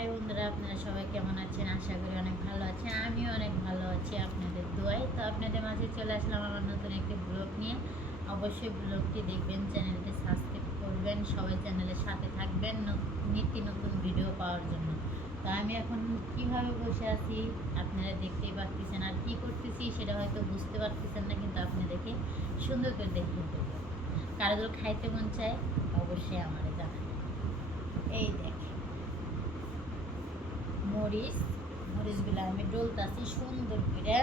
High বন্ধুরা, আপনারা সবাই কেমন আছেন? আশা করি অনেক ভালো আছেন। আমিও অনেক ভালো আছি আপনাদের দোয়ায়। তো আপনাদের মাঝে চলে আসলাম আমার নতুন একটি ব্লগ নিয়ে। অবশ্যই ব্লগটি দেখবেন, চ্যানেলটি সাবস্ক্রাইব করবেন, সবাই চ্যানেলের সাথে থাকবেন নিত্য নতুন ভিডিও পাওয়ার জন্য। তো আমি এখন কিভাবে বসে আছি আপনারা দেখতেই পাচ্ছেন, আর কি করতেছি সেটা হয়তো বুঝতে পারতেছেন না, কিন্তু আপনি দেখে সুন্দর করে দেখতে পারবেন। কারোর খাইতে মন চায় অবশ্যই আমারে জানাবেন। এই দেখেন মরিচগুলো আমি ডলতাছি সুন্দর করে,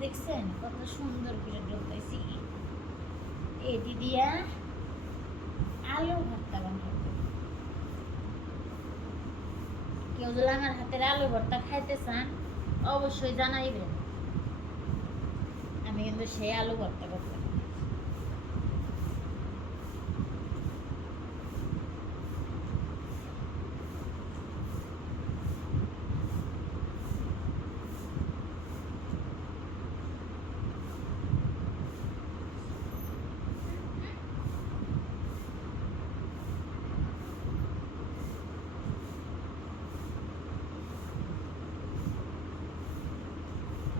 দেখছেন কত সুন্দর করে ডলতাইছি। এটি দিয়া আলু ভর্তা বানাবো। কেউ যদি আমার হাতের আলু ভর্তা খাইতে চান অবশ্যই জানাইবেন, আমি কিন্তু সেই আলু ভর্তা করতে।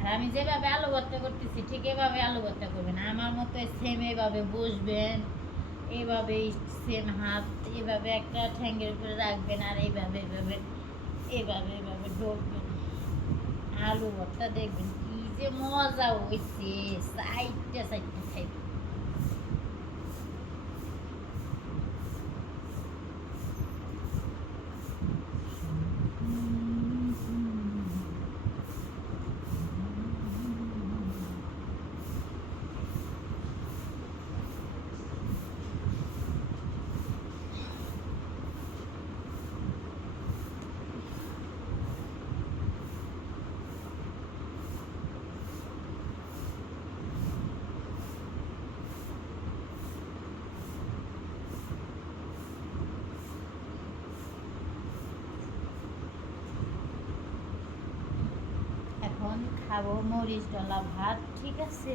আর আমি যেভাবে আলু ভর্তা করতেছি ঠিক এভাবে আলু ভর্তা করবেন, আমার মতো সেম এভাবে বসবেন, এভাবে সেম হাত এভাবে একটা ঠ্যাঙ্গের উপরে রাখবেন, আর এইভাবে এভাবে এভাবে এভাবে ঢোকবেন। আলু ভর্তা দেখবেন কি যে মজা হয়েছে, সাইডটা সাইডটা খাইবেন। এখন খাবো মরিচ ডলা ভাত, ঠিক আছে?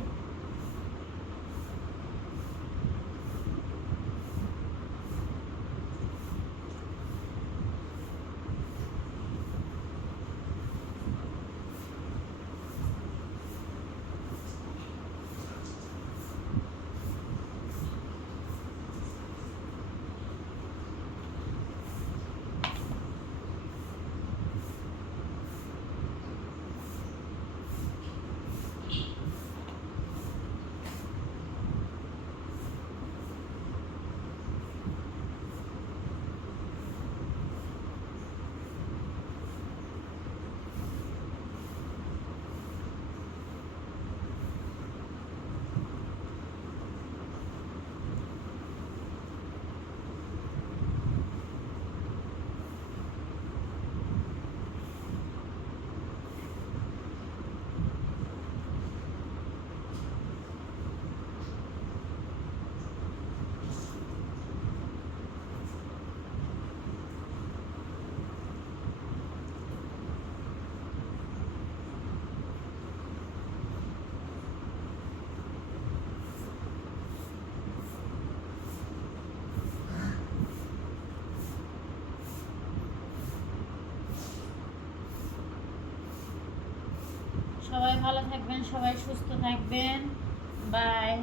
সবাই ভালো থাকবেন, সবাই সুস্থ থাকবেন। বাই।